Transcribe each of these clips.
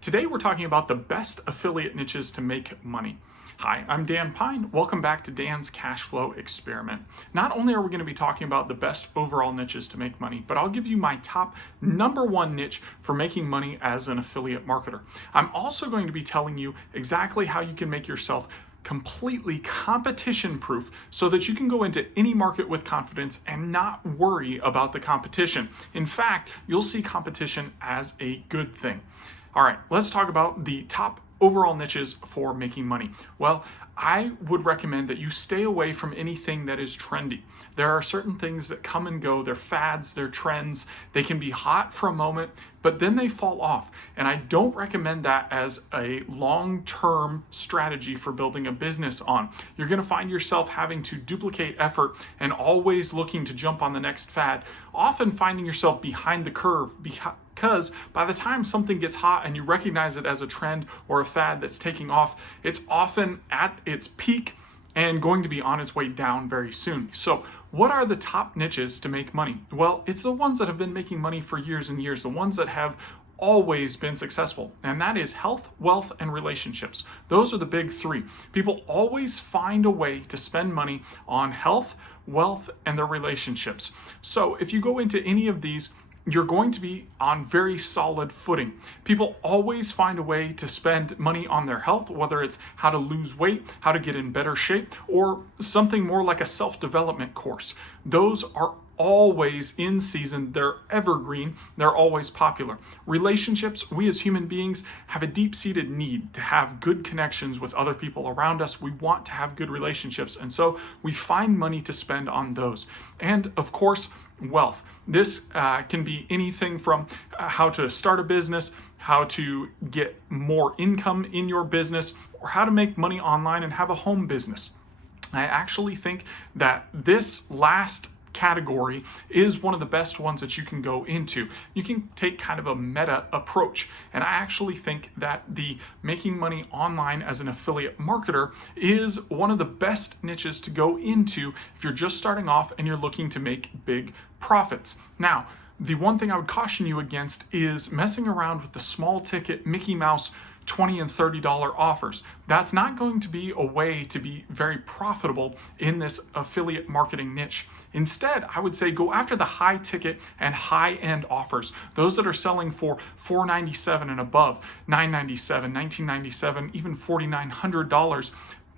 Today we're talking about the best affiliate niches to make money. Hi, I'm Dan Pine. Welcome back to Dan's Cash Flow Experiment. Not only are we going to be talking about the best overall niches to make money, but I'll give you my top #1 niche for making money as an affiliate marketer. I'm also going to be telling you exactly how you can make yourself completely competition proof so that you can go into any market with confidence and not worry about the competition. In fact, you'll see competition as a good thing. All right, let's talk about the top overall niches for making money. Well, I would recommend that you stay away from anything that is trendy. There are certain things that come and go. They're fads, they're trends. They can be hot for a moment, but then they fall off. And I don't recommend that as a long-term strategy for building a business on. You're going to find yourself having to duplicate effort and always looking to jump on the next fad, often finding yourself behind the curve because by the time something gets hot and you recognize it as a trend or a fad that's taking off, it's often at its peak and going to be on its way down very soon. So what are the top niches to make money? Well, it's the ones that have been making money for years and years, the ones that have always been successful, and that is health, wealth, and relationships. Those are the big three. People always find a way to spend money on health, wealth, and their relationships. So if you go into any of these, you're going to be on very solid footing. People always find a way to spend money on their health, whether it's how to lose weight, how to get in better shape, or something more like a self-development course. Those are always in season, they're evergreen, they're always popular. Relationships, we as human beings have a deep-seated need to have good connections with other people around us. We want to have good relationships, and so we find money to spend on those. And of course, wealth. This can be anything from how to start a business, how to get more income in your business, or how to make money online and have a home business. I actually think that this last category is one of the best ones that you can go into. You can take kind of a meta approach, and I actually think that the making money online as an affiliate marketer is one of the best niches to go into if you're just starting off and you're looking to make big profits. Now, the one thing I would caution you against is messing around with the small ticket Mickey Mouse $20 and $30 offers. That's not going to be a way to be very profitable in this affiliate marketing niche. Instead, I would say go after the high ticket and high end offers. Those that are selling for $497 and above, $997, $1997, even $4,900.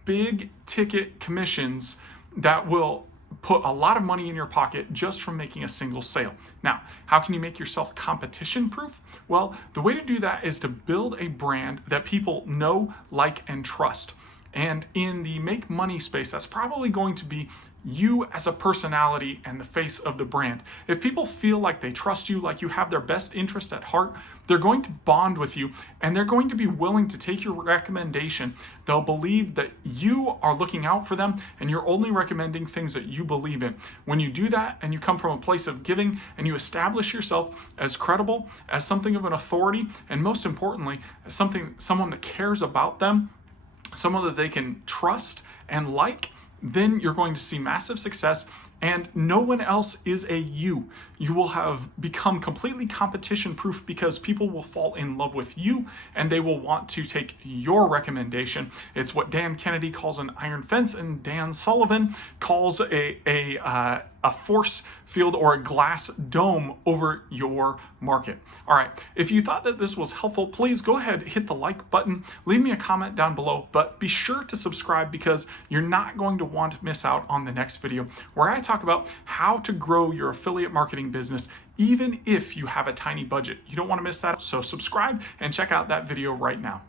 Big ticket commissions that will put a lot of money in your pocket just from making a single sale. Now, how can you make yourself competition proof? Well, the way to do that is to build a brand that people know, like, and trust. And in the make money space, that's probably going to be you as a personality and the face of the brand. If people feel like they trust you, like you have their best interest at heart, they're going to bond with you and they're going to be willing to take your recommendation. They'll believe that you are looking out for them and you're only recommending things that you believe in. When you do that and you come from a place of giving and you establish yourself as credible, as something of an authority, and most importantly, as someone that cares about them, someone that they can trust and like, then you're going to see massive success, and no one else is a you. You will have become completely competition proof because people will fall in love with you and they will want to take your recommendation. It's what Dan Kennedy calls an iron fence and Dan Sullivan calls a force field or a glass dome over your market. All right, if you thought that this was helpful, please go ahead, hit the like button, leave me a comment down below, but be sure to subscribe because you're not going to want to miss out on the next video where I talk about how to grow your affiliate marketing business even if you have a tiny budget. You don't want to miss that, so subscribe and check out that video right now.